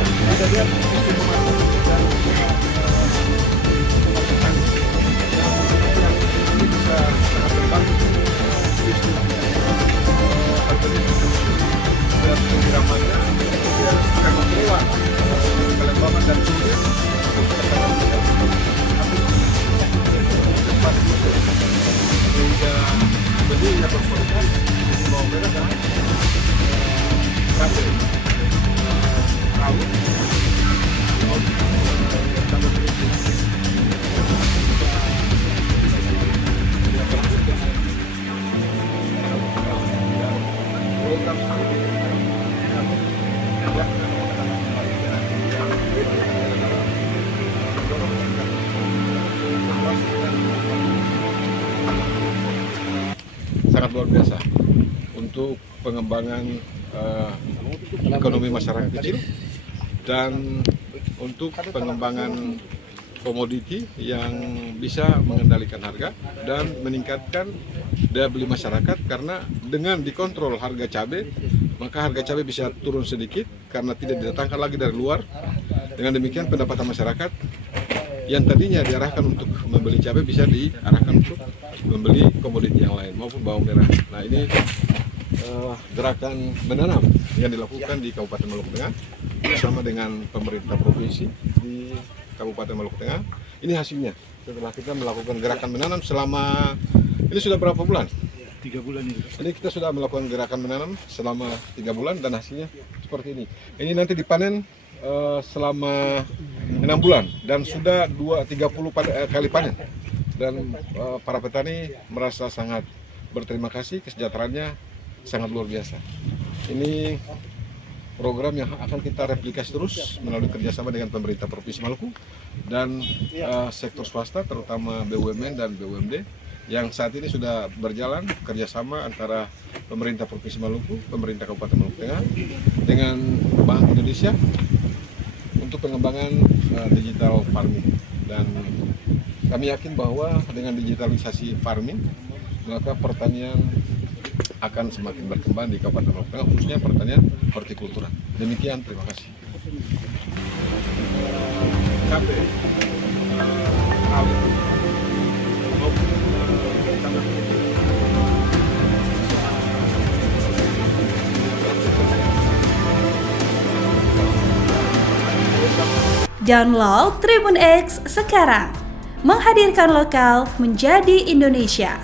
Kita lihat untuk memantau dan memastikan yang ini bisa sangat membantu sistem dan pengiramannya kemudian akan membawa kelembaban dan sulit untuk terkadang cepat gitu sehingga beli yang berkualitas di bawah merah dan sampai tahu sangat luar biasa untuk pengembangan ekonomi masyarakat kecil dan untuk pengembangan komoditi yang bisa mengendalikan harga dan meningkatkan daya beli masyarakat, karena dengan dikontrol harga cabai maka harga cabai bisa turun sedikit karena tidak didatangkan lagi dari luar. Dengan demikian pendapatan masyarakat yang tadinya diarahkan untuk membeli cabai bisa diarahkan untuk membeli komoditi yang lain maupun bawang merah. Nah, ini gerakan menanam yang dilakukan di Kabupaten Maluku Tengah bersama dengan pemerintah provinsi di Kabupaten Maluku Tengah. Ini hasilnya setelah kita melakukan gerakan menanam selama ini sudah berapa bulan? 3 bulan ini. Jadi kita sudah melakukan gerakan menanam selama 3 bulan dan hasilnya seperti ini. Ini nanti dipanen selama 6 bulan dan sudah 30 kali panen. Dan para petani merasa sangat berterima kasih, kesejahteraannya sangat luar biasa. Ini program yang akan kita replikasi terus melalui kerjasama dengan pemerintah Provinsi Maluku dan sektor swasta, terutama BUMN dan BUMD, yang saat ini sudah berjalan kerjasama antara pemerintah Provinsi Maluku, pemerintah Kabupaten Maluku Tengah dengan Bank Indonesia untuk pengembangan digital farming. Dan kami yakin bahwa dengan digitalisasi farming maka pertanian akan semakin berkembang di Kabupaten Maluku Tengah, khususnya pertanian hortikultura. Demikian, terima kasih. Download Tribun X sekarang, menghadirkan lokal menjadi Indonesia.